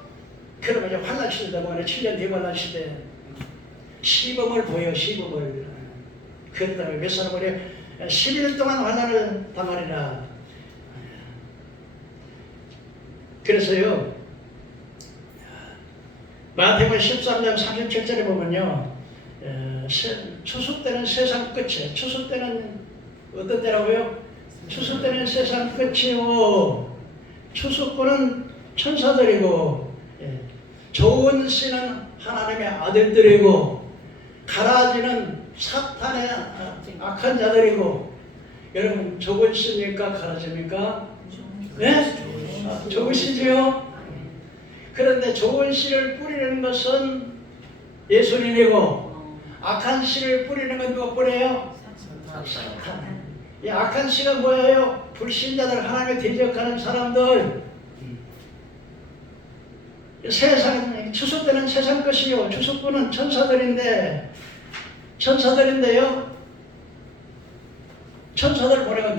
그러면 이제 환난 시대 넘어가네. 7년 뒤에 환난 시대. 시범을 보여, 시범을. 그 다음에 몇 사람을 11일 동안 환난을 당하리라. 그래서요, 마태복음 13장 37절에 보면요, 추수 때는 세상 끝이에요. 추수 때는 어떤 때라고요? 추수 때는 세상 끝이요, 추수꾼은 천사들이고, 좋은 씨는 하나님의 아들들이고, 가라지는 사탄의 악한 자들이고. 여러분, 좋은 씨입니까? 가라지입니까? 네? 좋은 씨지요? 그런데 좋은 씨를 뿌리는 것은 예수님이고, 악한 씨를 뿌리는 건 누가 뿌려요? 사탄. 이 악한 씨가 뭐예요? 불신자들, 하나님을 대적하는 사람들. 세상, 추수 때는 세상 것이요, 추수꾼은 천사들인데요, 천사들 보내고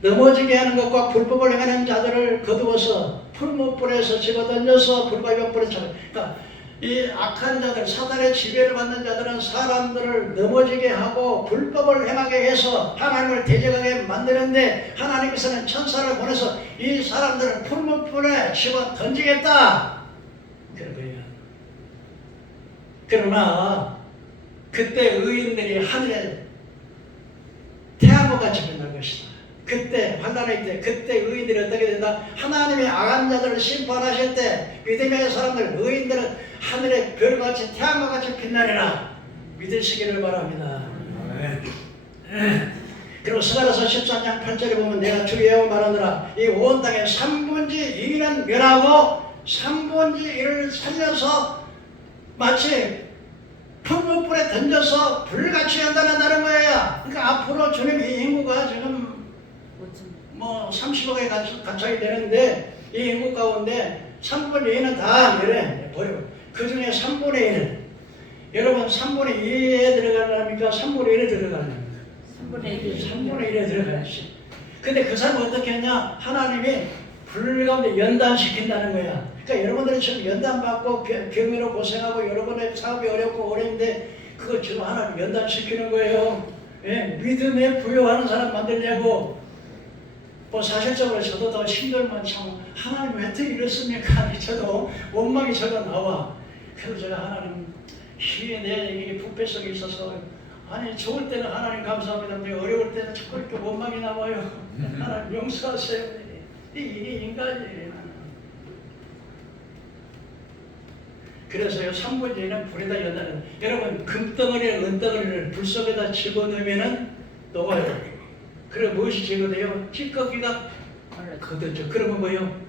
넘어지게 하는 것과 불법을 행하는 자들을 거두어서 풀무불에서 집어던져서 불과 옆불에 쳐. 그러니까 이 악한 자들, 사단의 지배를 받는 자들은 사람들을 넘어지게 하고 불법을 행하게 해서 하나님을 대적하게 만드는데, 하나님께서는 천사를 보내서 이 사람들을 풀무불에 집어던지겠다, 그런 거예요. 그러나 그때 의인들이 하늘에 태양과 같이 빛날 것이다. 그때 환난의 때, 그때 의인들이 어떻게 된다? 하나님의 악한 자들을 심판하실 때 믿음의 사람들, 의인들은 하늘의 별같이 태양과 같이 빛나리라 믿으시기를 바랍니다. 그리고 스가랴서 13장 8절에 보면 내가 주 여호와 말하노라, 이 온 땅의 2분의 2는 멸하고 3분의 1을 살려서 마치 풍문불에 던져서 불같이 연단한다는 거예요. 그러니까 앞으로 주님 이 인구가 지금 뭐 30억에 가차이 되는데 이 인구 가운데 3분의 2는 다 버려. 그 중에 3분의 1. 여러분 3분의 2에 들어가려니까 3분의 1에 들어가려니까 3분의 1에 들어가야지. 근데 그 사람은 어떻게 했냐? 하나님이 불 가운데 연단시킨다는 거야. 그러니까 여러분들이 지금 연단받고 병으로 고생하고 여러분의 사업이 어렵고 어려운데 그거 지금 하나님 연단시키는 거예요. 예? 믿음에 부여하는 사람 만들려고. 뭐 사실적으로 저도 더 힘들면 참 하나님 왜 어떻게 이렇습니까? 저도 원망이 저가 나와. 그래서 제가 하나님 힘이 내 부패성이 있어서 아니 좋을 때는 하나님 감사합니다. 근데 어려울 때는 자꾸 이렇게 원망이 나와요. 하나님 용서하세요. 이 일이 인간이에요. 그래서요 3분의 1은 불에다 연다는 여러분 금덩어리에 은덩어리를 불 속에다 집어넣으면은 녹아요. 그래 무엇이 제거돼요? 찌꺼기가 걷어져. 그러면 뭐예요?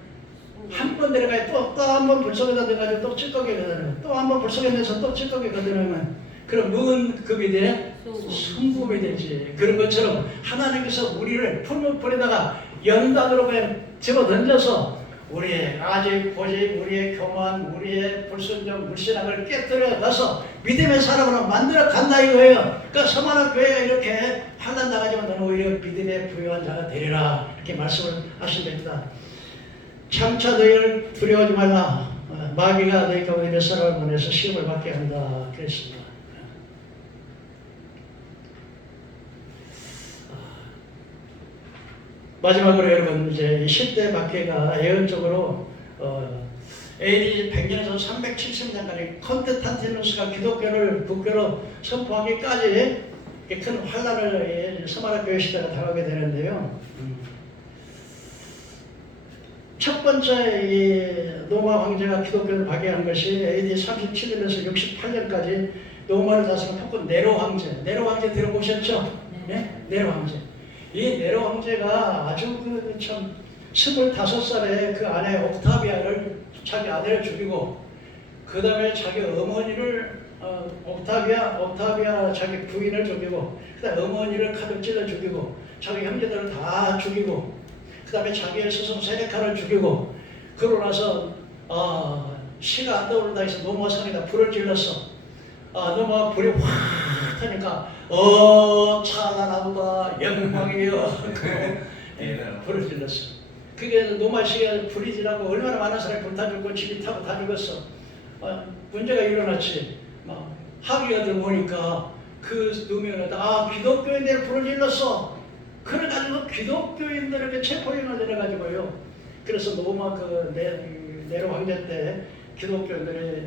한 번 내려가요. 또 한 번 불 속에다 넣어가지고 또 찌꺼기가 걷어내요. 또 한 번 불 속에 넣어서 또 찌꺼기가 걷어내면 그럼 무슨 급이 돼? 순금이 되지. 그런 것처럼 하나님께서 우리를 풀물불에다가 연단으로 그냥 집어던져서 우리의 아직 고집, 우리의 교만, 우리의 불순종, 불신앙을 깨뜨려 놔서 믿음의 사람으로 만들어 간다 이거예요. 그러니까 서만한 교회가 이렇게 환난 당하지만 너는 오히려 믿음에 부유한 자가 되리라 이렇게 말씀을 하신답니다. 참차 너희를 두려워하지 말라. 마귀가 너희 가운데 몇 사람을 보내서 시험을 받게 한다 그랬습니다. 마지막으로 여러분 이제 10대 박해가 예언적으로 AD 100년에서 370년까지 컨스탄티누스가 기독교를 국교로 선포하기까지 큰 환란을 서마라 교회 시대가 당하게 되는데요. 첫 번째 이 로마 황제가 기독교를 박해한 것이 AD 37년에서 68년까지 로마를 다스린 폭군 네로 황제. 네로 황제 들어보셨죠? 네? 네로 황제. 이 네로 황제가 아주 참 25살에 그 아내 옥타비아를 자기 아내를 죽이고 그 다음에 자기 어머니를 옥타비아 자기 부인을 죽이고 그 다음에 어머니를 칼로 찔러 죽이고 자기 형제들을 다 죽이고 그 다음에 자기의 스승 세네카를 죽이고 그러고 나서 시가 안 떠오른다 해서 노마 성에다 불을 질렀어. 노마 불이 확 타니까 찬란하도다 영광이여 불을 질렀어. 그게 노마 시에 불이 지나고 얼마나 많은 사람이 불타 죽고 집이 타고 다 죽었어. 문제가 일어났지. 학위가 들어오니까 그 누명에다 기독교인들 불을 질렀어. 그래가지고 기독교인들에게 체포영을 내려가지고요. 그래서 노마 네로 황제 때 기독교인들이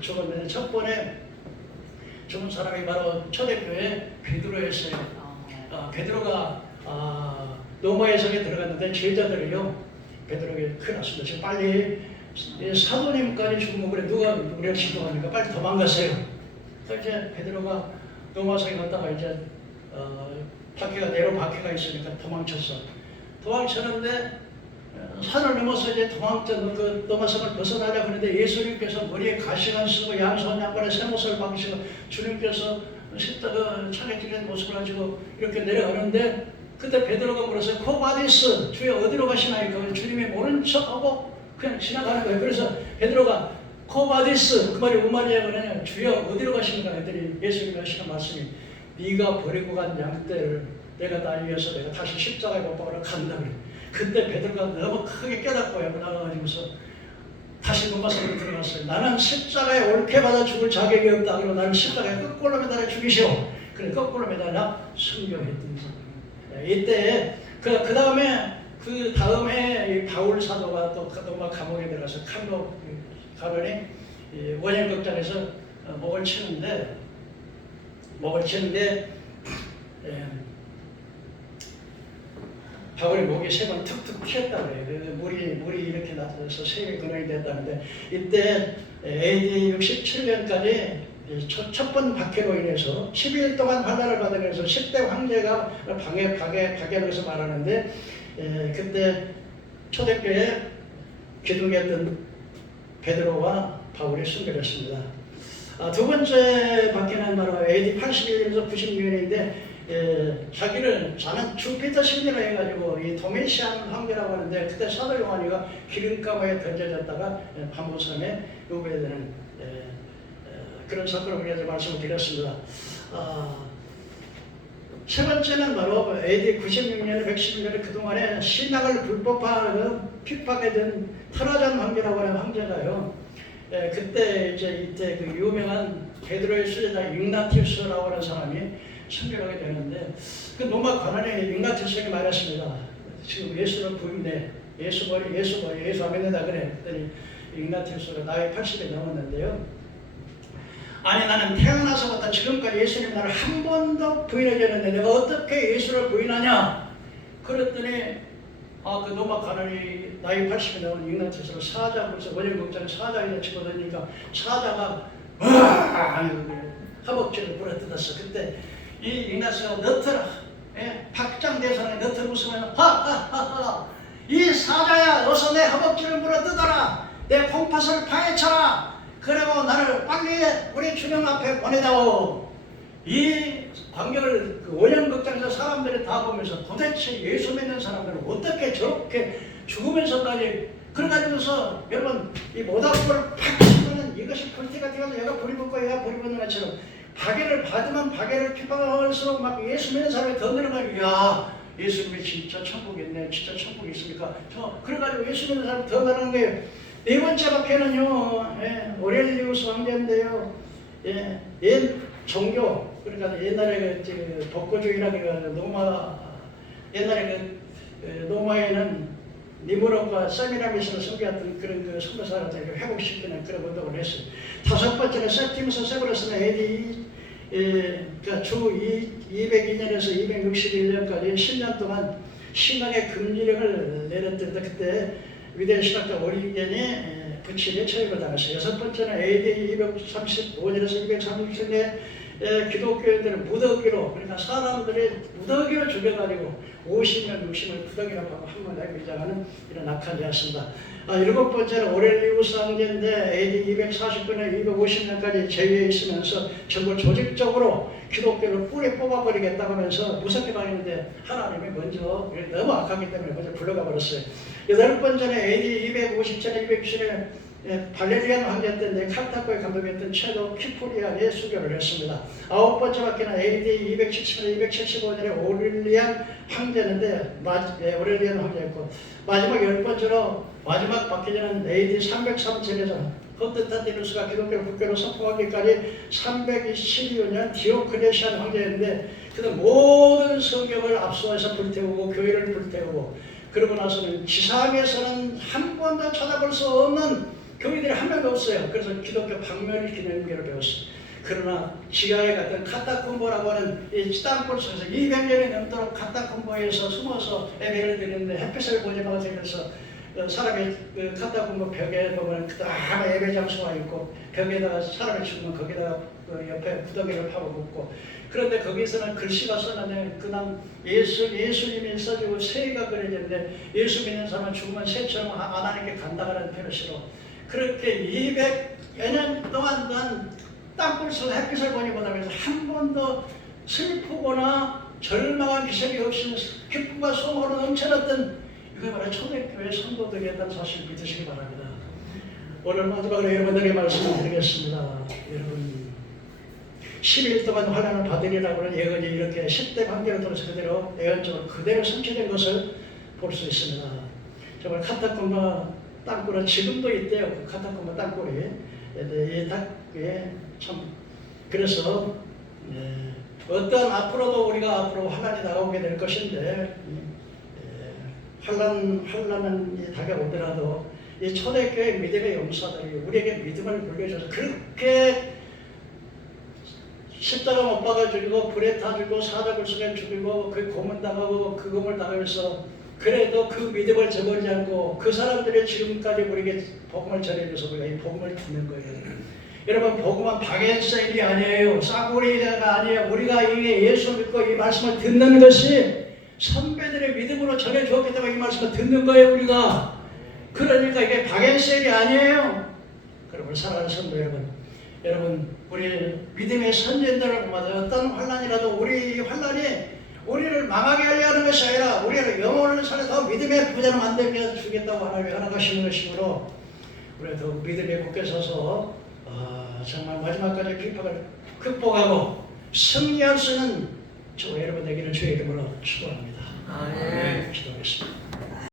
죽었는데 첫 번에 죽은 사람이 바로 초대교회 베드로였어요. 베드로가 노마의 성에 들어갔는데 제자들이요. 베드로에게 큰일 났습니다. 지금 빨리 사도님까지 죽으면 그래 누가 우리를 지도하니까 빨리 도망가세요. 그래서 이제 베드로가 노마 성에 갔다가 이제 네로 박해가 있으니까 도망쳤어. 도망쳤는데 산을 넘어서 이제 그 노마성을 벗어나려고 하는데 예수님께서 머리에 가시관 쓰고 양손 양발에 쇠못을 박으시고 주님께서 십자가 창에 찔린 모습을 가지고 이렇게 내려가는데 그때 베드로가 물었어요. 코바디스 주여 어디로 가시나이까? 주님이 모른 척하고 그냥 지나가는 거예요. 그래서 베드로가 코바디스 그 말이 우마리아 그러냐 주여 어디로 가시는가 했더니 예수님이 하시는 말씀이 네가 버리고 간 양떼를 내가 날 위해서 내가 다시 십자가에 못 박으러 간다 그래. 그때 베드로가 너무 크게 깨닫고 나가가지고서 다시 노마성으로 들어갔어요. 나는 십자가에 옳게 받아 죽을 자격이 없다. 그리고 나는 십자가에 거꾸로 매달아 죽이시오. 그래 거꾸로 매달아 순교했던 사람. 이때 그 다음에 바울 사도가 또 로마 감옥에 들어가서 칼로 가면이 원형극장에서 목을 치는데 바울의 목이 세 번 툭툭 튀었다고 해요. 물이 이렇게 나서 세계 근원이 됐다는데 이때 AD 67년까지 첫 번 박해로 인해서 12일 동안 환난을 받으면서 10대 황제가 박해로서 말하는데 그때 초대교회 기둥이었던 베드로와 바울이 순교했습니다. 두 번째 바퀴는 바로 AD 81년에서 96년인데 자기는 자는 주피터 신이라 해가지고 이 도메시안 황제라고 하는데 그때 사도 요한이가 기름가마에 던져졌다가 바모섬에 요배되는 그런 사건을 위해서 말씀을 드렸습니다. 세 번째는 바로 AD 96년에 111년에 그동안에 신앙을 불법화하고 핍박에 트라잔 황제라고 하는 황제가요. 그때 이때 그 유명한 베드로의 수제자 ig나티우스라고 하는 사람이 순교하게 되는데 그 로마 관원의 ig나티우스에게 말했습니다. 지금 예수를 부인해. 예수 안 믿는다 그래. 그랬더니 ig나티우스가 나이 80이 넘었는데요. 아니 나는 태어나서부터 지금까지 예수님 나를 한 번도 부인하지 않았는데 내가 어떻게 예수를 부인하냐? 그랬더니 그 로마 관원이 나이 80이 넘은 ig나티우스를 사자로서 원형극장에 사자에 집어넣으니까 사자가 허벅지를 부러뜨렸어. 그때 이 ig나티우스가 너트라 박장대사는 너트라 웃으면 하하하하 이 사자야 어서 내 허벅지를 물어뜯어라 내 콩팥을 파헤쳐라 그리고 나를 빨리 우리 주님 앞에 보내다오. 이 광경을 그 원형극장에서 사람들이 다 보면서 도대체 예수 믿는 사람들은 어떻게 저렇게 죽으면서까지 그래가지고서 여러분 이 모닥불을 팍 치면은 이것이 불티가 튀어서 얘가 불이 붙고 얘가 불이 붙는 것처럼 박해를 받으면 박해를 핍박할수록 막 예수 믿는 사람이 더 늘어나면 야 예수님이 진짜 천국이 있네 진짜 천국이 있으니까 그래가지고 예수 믿는 사람이 더 늘어나는 거예요. 네 번째 박해는요 오렐리우스 황제인데요. 옛 종교 그러니까 옛날에 그 독고주의라고 로마 옛날에 로마에는 니무롯과 세미라미스를 섬겼던 그런 그 선교사들을 회복시키는 그런 운동을 했어요. 다섯 번째는 세티무스 세브러스는 AD 주 202년에서 261년까지 10년 동안 신앙의 금지령을 내렸던 그때 위대한 신학자 오리겐이 부친이 처형을 당했어요. 여섯 번째는 AD 235년에서 236년에 기독교인들은 무더기로 그러니까 사람들이 무더기로 죽여가지고 50년 60을 무더기라고 하고 한번에 위장하는 이런 악한이었습니다. 일곱 번째는 오렐리우스 황제인데 AD 249년 250년까지 제위에 있으면서 전부 조직적으로 기독교를 뿌리 뽑아버리겠다고 하면서 무섭게 다니는데 하나님이 먼저 너무 악하기 때문에 먼저 불러가 버렸어요. 여덟 번째는 AD 257년 260년에 발레리안 황제 때인데 카르타고에 감독했던 체도 키프리안이 수교를 했습니다. 아홉 번째 바퀴는 AD 270년 275년에 오렐리안 황제인데 오렐리안 황제였고 마지막 열 번째로 마지막 바퀴는 AD 303년에서 컨스탄티누스가 기독교를 국교로 선포하기까지 322년 디오크레시안 황제였는데 그는 모든 성경을 압수해서 불태우고 교회를 불태우고 그러고 나서는 지상에서는 한 번도 찾아볼 수 없는 교인들이 한 명도 없어요. 그래서 기독교 박멸 기념교를 배웠어요. 그러나 지하에 갔던 카타콤보라고 하는 이 땅굴 속에서 200년이 넘도록 카타콤보에서 숨어서 예배를 드리는데 햇빛을 보지 못해서 사람이 그 카타콤보 벽에 보면 그다음에 예배 장소가 있고 벽에다가 사람이 죽으면 거기다가 그 옆에 구더기를 파고 묻고 그런데 거기서는 글씨가 써놨는데 그냥 예수님이 써주고 새가 그려졌는데 예수 믿는 사람은 죽으면 새처럼 하나님께 간다라는 표시로 그렇게 200여 년 동안 난 땅굴에서 햇빛을 보니 못하면서 한 번도 슬프거나 절망한 기색이 없이 기쁨과 소망으로 넘쳐났던 이게 바로 초대교회 성도들이었다는 사실을 믿으시기 바랍니다. 오늘 마지막으로 여러분들에게 말씀을 드리겠습니다. 여러분 10일 동안 환난을 받으리라고 하는 예언이 이렇게 10대 관계를 통해서 그대로 예언적으로 그대로 성취된 것을 볼 수 있습니다. 정말 카타콤바 땅굴은 지금도 있대요. 그 카타콤바 땅굴이 참 그래서 어떤 앞으로도 우리가 앞으로 환난이 나오게 될 것인데 환난은 다가오더라도 이 초대교회 믿음의 용사들이 우리에게 믿음을 물려줘서 그렇게 십자가 못 박아 죽이고 불에 타 죽이고 사자굴 속에 죽이고 그 고문 당하고 그 고문을 당하면서 그래도 그 믿음을 저버리지 않고 그 사람들이 지금까지 우리에게 복음을 전해줘서 우리가 이 복음을 듣는 거예요. 여러분 복음은 박앤세일이 아니에요. 싸구리가 아니에요. 우리가 이게 예수 믿고 이 말씀을 듣는 것이 선배들의 믿음으로 전해주었기 때문에 이 말씀을 듣는 거예요. 우리가 그러니까 이게 박앤셀이 아니에요. 여러분 사랑하는 성도 여러분 우리 믿음의 선진들을 보면 어떤 환난이라도 우리 환난이 우리를 망하게 하려 하는 것이 아니라 우리를 영혼을 살려 더 믿음의 부자로 만들게 주겠다고 하나님이 허락하시는 것이므로 우리가 더 믿음에 굳게 서서 정말 마지막까지 비박을 극복하고 승리할 수 있는 저 여러분 되기를 주의 이름으로 축원합니다. 아멘. 기도하겠습니다.